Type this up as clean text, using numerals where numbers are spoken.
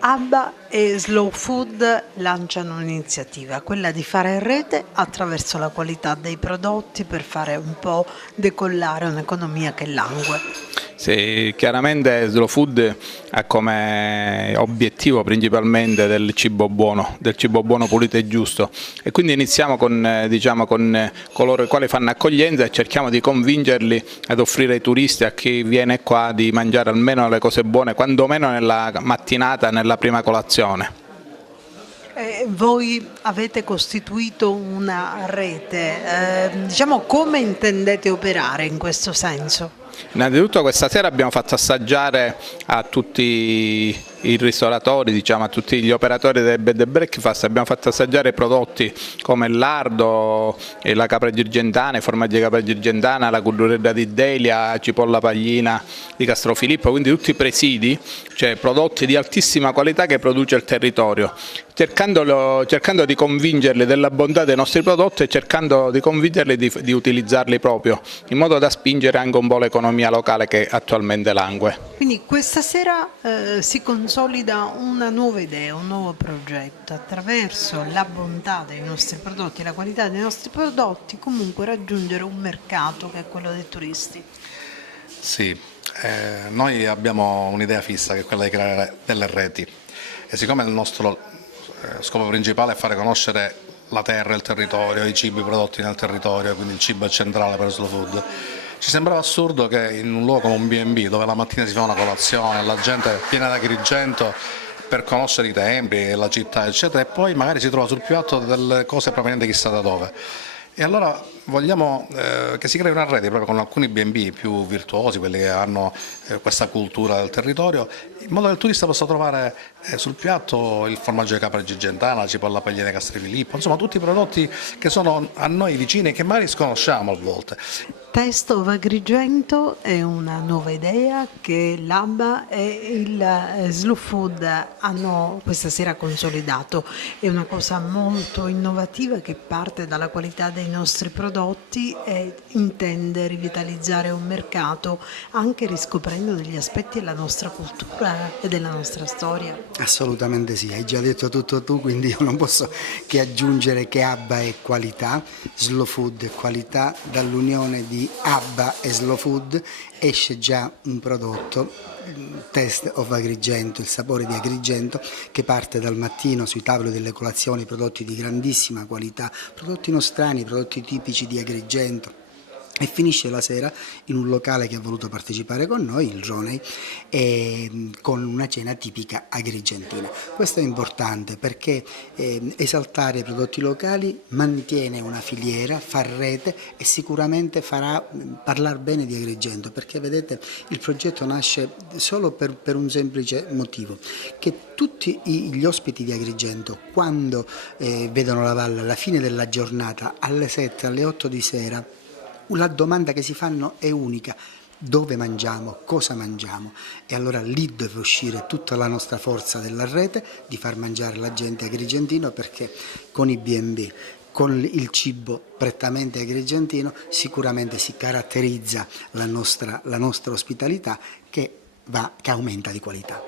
ABBA e Slow Food lanciano un'iniziativa, quella di fare rete attraverso la qualità dei prodotti per fare un po' decollare un'economia che langue. Sì, chiaramente Slow Food ha come obiettivo principalmente del cibo buono pulito e giusto, e quindi iniziamo con coloro i quali fanno accoglienza e cerchiamo di convincerli ad offrire ai turisti, a chi viene qua, di mangiare almeno le cose buone, quantomeno nella mattinata, nella prima colazione. Voi avete costituito una rete, come intendete operare in questo senso? Innanzitutto questa sera abbiamo fatto assaggiare a tutti i ristoratori, a tutti gli operatori del bed and breakfast, abbiamo fatto assaggiare prodotti come il lardo, la capra girgentana, i formaggi di capra girgentana, la cudurella di Delia, la cipolla paglina di Castrofilippo, quindi tutti presidi, cioè prodotti di altissima qualità che produce il territorio, cercando di convincerli della bontà dei nostri prodotti e cercando di convincerli di utilizzarli proprio, in modo da spingere anche un po' l'economia locale che attualmente langue. Quindi questa sera si consolida una nuova idea, un nuovo progetto, attraverso la bontà dei nostri prodotti, la qualità dei nostri prodotti, comunque raggiungere un mercato che è quello dei turisti. Sì, noi abbiamo un'idea fissa che è quella di creare delle reti, e siccome il nostro scopo principale è fare conoscere la terra, il territorio, i cibi prodotti nel territorio, quindi il cibo è centrale per Slow Food, ci sembrava assurdo che in un luogo come un B&B, dove la mattina si fa una colazione, la gente viene ad Agrigento per conoscere i templi, la città eccetera, e poi magari si trova sul piatto delle cose provenienti chissà da dove. E allora vogliamo che si crei una rete proprio con alcuni B&B più virtuosi, quelli che hanno questa cultura del territorio, in modo che il turista possa trovare sul piatto il formaggio di capra girgentana, la cipolla paglina di Castrofilippo, insomma tutti i prodotti che sono a noi vicini e che magari sconosciamo a volte. Taste of Agrigento è una nuova idea che l'ABBA e il Slow Food hanno questa sera consolidato. È una cosa molto innovativa che parte dalla qualità dei nostri prodotti e intende rivitalizzare un mercato anche riscoprendo degli aspetti della nostra cultura e della nostra storia. Assolutamente sì, hai già detto tutto tu, quindi io non posso che aggiungere che ABBA è qualità, Slow Food è qualità. Dall'unione di ABBA e Slow Food esce già un prodotto, Taste of Agrigento, il sapore di Agrigento, che parte dal mattino sui tavoli delle colazioni, prodotti di grandissima qualità, prodotti nostrani, prodotti tipici di Agrigento, e finisce la sera in un locale che ha voluto partecipare con noi, il Roney, con una cena tipica agrigentina. Questo è importante perché esaltare i prodotti locali mantiene una filiera, fa rete e sicuramente farà parlare bene di Agrigento, perché vedete il progetto nasce solo per un semplice motivo, che tutti gli ospiti di Agrigento, quando vedono la valle alla fine della giornata, alle 7, alle 8 di sera, la domanda che si fanno è unica: dove mangiamo, cosa mangiamo? E allora lì deve uscire tutta la nostra forza della rete di far mangiare la gente agrigentino, perché con i B&B, con il cibo prettamente agrigentino, sicuramente si caratterizza la nostra ospitalità che aumenta di qualità.